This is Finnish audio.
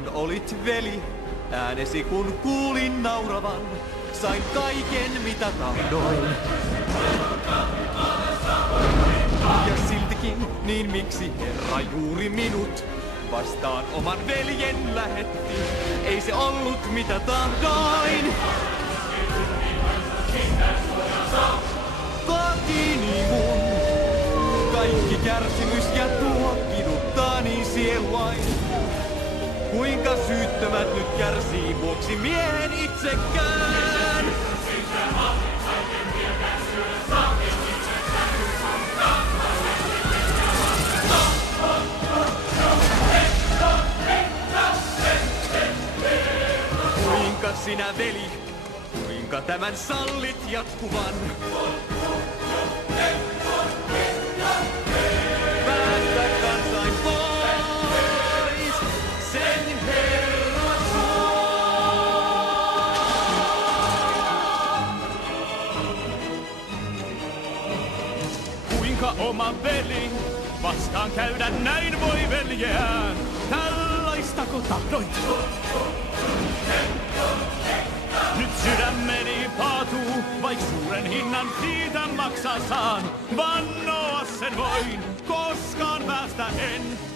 Vastaan olit veli, äänesi kun kuulin nauravan. Sain kaiken mitä tahdoin. Ja siltikin, niin miksi Herra juuri minut vastaan oman veljen lähetti? Ei se ollut mitä tahdoin. Kotiini mun, kaikki kärsimys ja tuo kiduttaa niin sieluain. Kuinka syyttömät nyt kärsii vuoksi miehen itsekään? Kuinka sinä veli, kuinka tämän sallit jatkuvan? Päästä kansain pois, sen Herra suo. Kuinka oma veli vastaan käydä näin voi veljeään? Tällaistako tahdoit? Nyt sydämeni paatuu, vaik suuren hinnan siitä maksaa saan. Vannoa sen voin, koskaan päästä en.